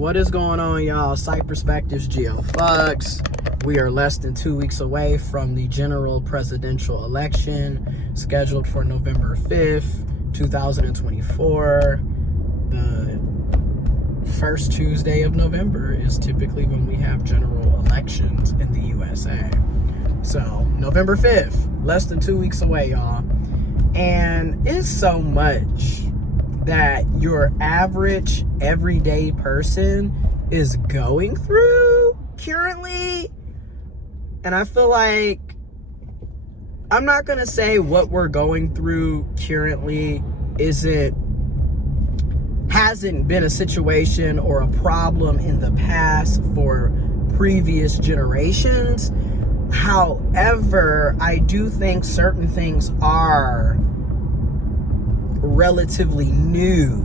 What is going on, y'all? Site Perspectives, GeoFucks. We are less than 2 weeks away from the general presidential election scheduled for November 5th, 2024. The first Tuesday of November is typically when we have general elections in the USA. So, November 5th, less than 2 weeks away, y'all. And it's so much that your average everyday person is going through currently. And I feel like I'm not gonna say what we're going through currently hasn't been a situation or a problem in the past for previous generations. However, I do think certain things are relatively new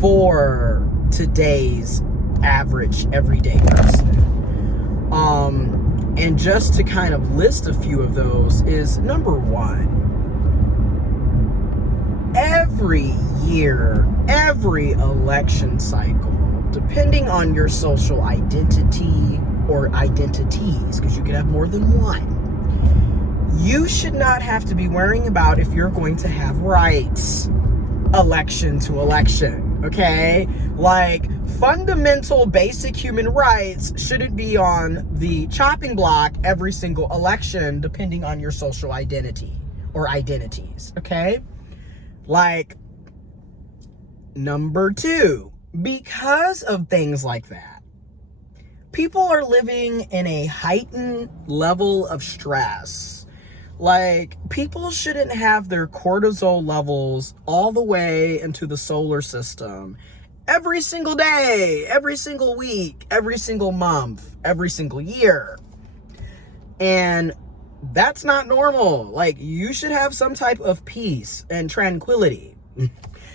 for today's average everyday person. And just to kind of list a few of those is, number one, every year, every election cycle, depending on your social identity or identities, because you could have more than one, you should not have to be worrying about if you're going to have rights election to election, okay? Like, fundamental basic human rights shouldn't be on the chopping block every single election, depending on your social identity or identities, okay? Like, number two, because of things like that, people are living in a heightened level of stress. Like, people shouldn't have their cortisol levels all the way into the solar system every single day, every single week, every single month, every single year. And that's not normal. Like, you should have some type of peace and tranquility.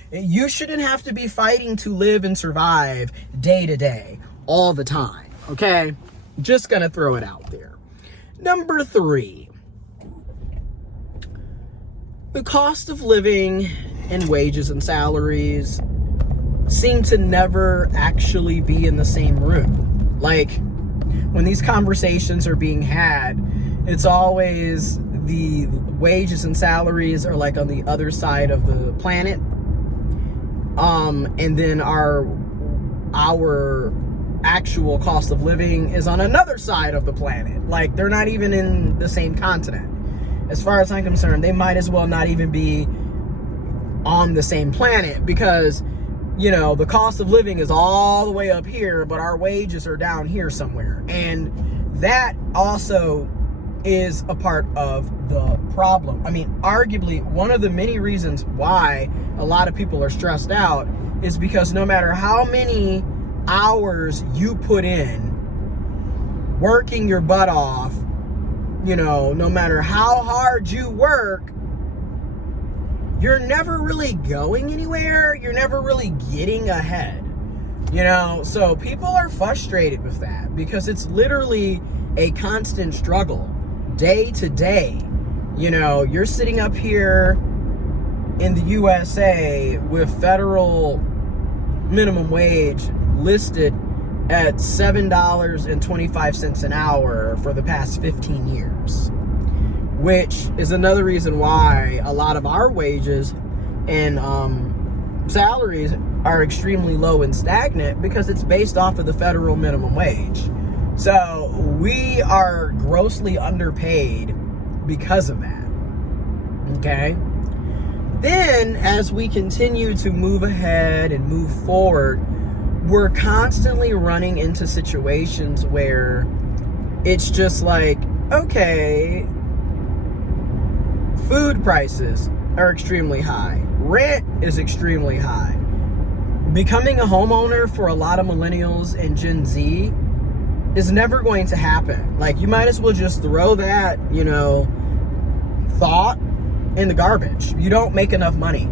You shouldn't have to be fighting to live and survive day to day, all the time, okay? Just gonna throw it out there. Number three, the cost of living and wages and salaries seem to never actually be in the same room. Like, when these conversations are being had, it's always the wages and salaries are like on the other side of the planet. And then our actual cost of living is on another side of the planet. Like, they're not even in the same continent. As far as I'm concerned, they might as well not even be on the same planet, because, you know, the cost of living is all the way up here, but our wages are down here somewhere. And that also is a part of the problem. I mean, arguably, one of the many reasons why a lot of people are stressed out is because no matter how many hours you put in working your butt off, you know, no matter how hard you work, you're never really going anywhere. You're never really getting ahead, you know? So people are frustrated with that because it's literally a constant struggle day to day. You know, you're sitting up here in the USA with federal minimum wage listed at $7.25 an hour for the past 15 years, which is another reason why a lot of our wages and salaries are extremely low and stagnant, because it's based off of the federal minimum wage. So we are grossly underpaid because of that, okay? Then, as we continue to move ahead and move forward, we're constantly running into situations where it's just like, okay, food prices are extremely high. Rent is extremely high. Becoming a homeowner for a lot of millennials and Gen Z is never going to happen. Like, you might as well just throw that, you know, thought in the garbage. You don't make enough money.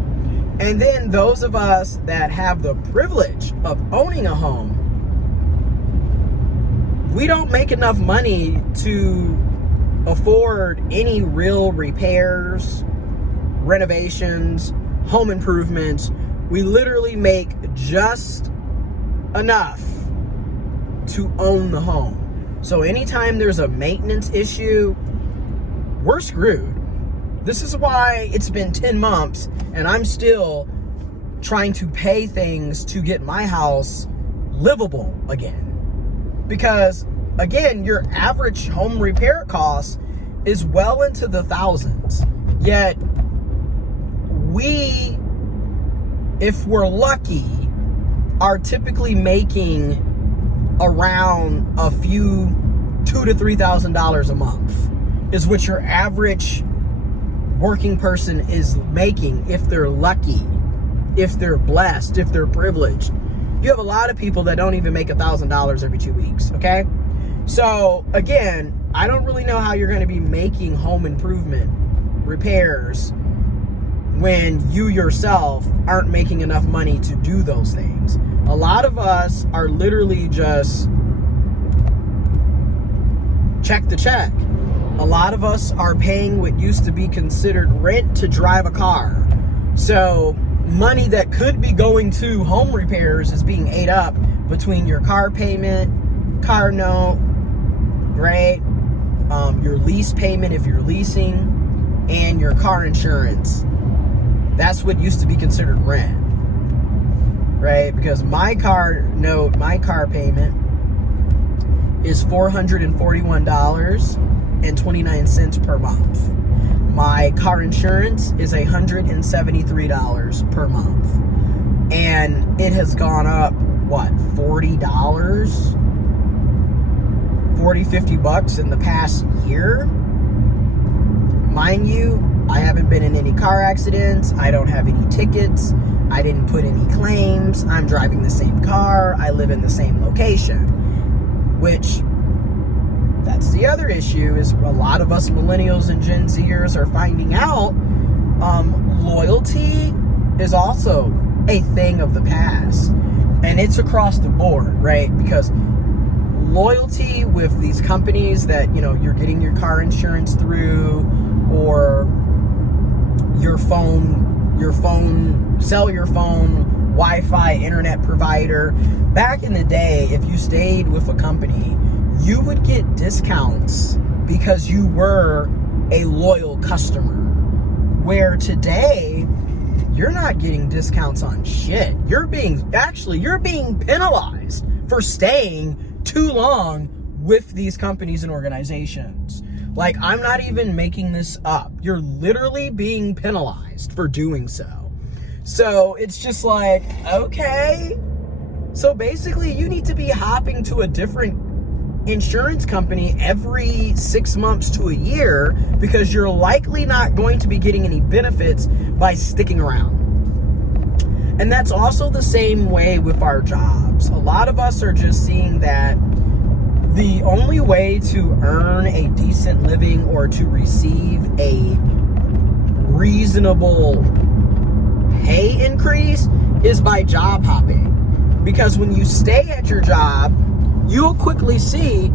And then those of us that have the privilege of owning a home, we don't make enough money to afford any real repairs, renovations, home improvements. We literally make just enough to own the home. So anytime there's a maintenance issue, we're screwed. This is why it's been 10 months and I'm still trying to pay things to get my house livable again. Because again, your average home repair cost is well into the thousands. Yet we, if we're lucky, are typically making around a few $2,000 to $3,000 a month is what your average working person is making if they're lucky, if they're blessed, if they're privileged. You have a lot of people that don't even make $1,000 every 2 weeks, okay? So again, I don't really know how you're going to be making home improvement repairs when you yourself aren't making enough money to do those things. A lot of us are literally just check to check. A lot of us are paying what used to be considered rent to drive a car. So money that could be going to home repairs is being ate up between your car payment, car note, right? Your lease payment if you're leasing, and your car insurance. That's what used to be considered rent, right? Because my car note, my car payment is $441.29 per month. My car insurance is $173 per month. And it has gone up, what, $40? $50 in the past year? Mind you, I haven't been in any car accidents. I don't have any tickets. I didn't put any claims. I'm driving the same car. I live in the same location. Which, that's the other issue, is a lot of us millennials and Gen Zers are finding out loyalty is also a thing of the past. And it's across the board, right? Because loyalty with these companies that, you know, you're getting your car insurance through, or your cellular phone, Wi-Fi, internet provider. Back in the day, if you stayed with a company, you would get discounts because you were a loyal customer. Where today, you're not getting discounts on shit. You're being penalized for staying too long with these companies and organizations. Like, I'm not even making this up. You're literally being penalized for doing so. So it's just like, okay. So basically, you need to be hopping to a different insurance company every 6 months to a year because you're likely not going to be getting any benefits by sticking around. And that's also the same way with our jobs. A lot of us are just seeing that the only way to earn a decent living or to receive a reasonable pay increase is by job hopping. Because when you stay at your job, you'll quickly see,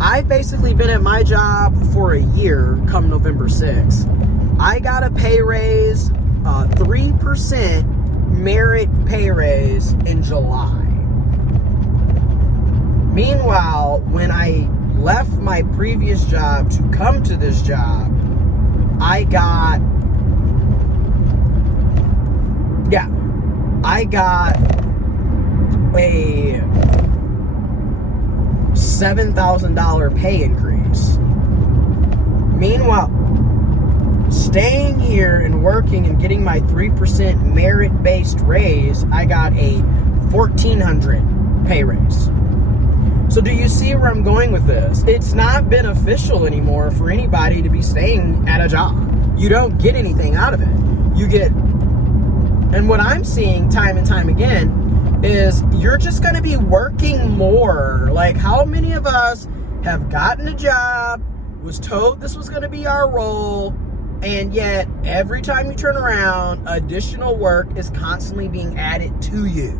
I've basically been at my job for a year come November 6th. I got a pay raise, 3% merit pay raise in July. Meanwhile, when I left my previous job to come to this job, I got a $7,000 pay increase. Meanwhile, staying here and working and getting my 3% merit-based raise, I got a $1,400 pay raise. So do you see where I'm going with this? It's not beneficial anymore for anybody to be staying at a job. You don't get anything out of it. And what I'm seeing time and time again is you're just going to be working more. Like, how many of us have gotten a job, was told this was going to be our role, and yet every time you turn around, additional work is constantly being added to you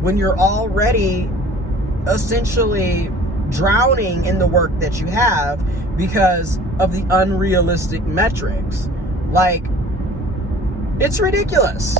when you're already essentially drowning in the work that you have because of the unrealistic metrics. Like, it's ridiculous.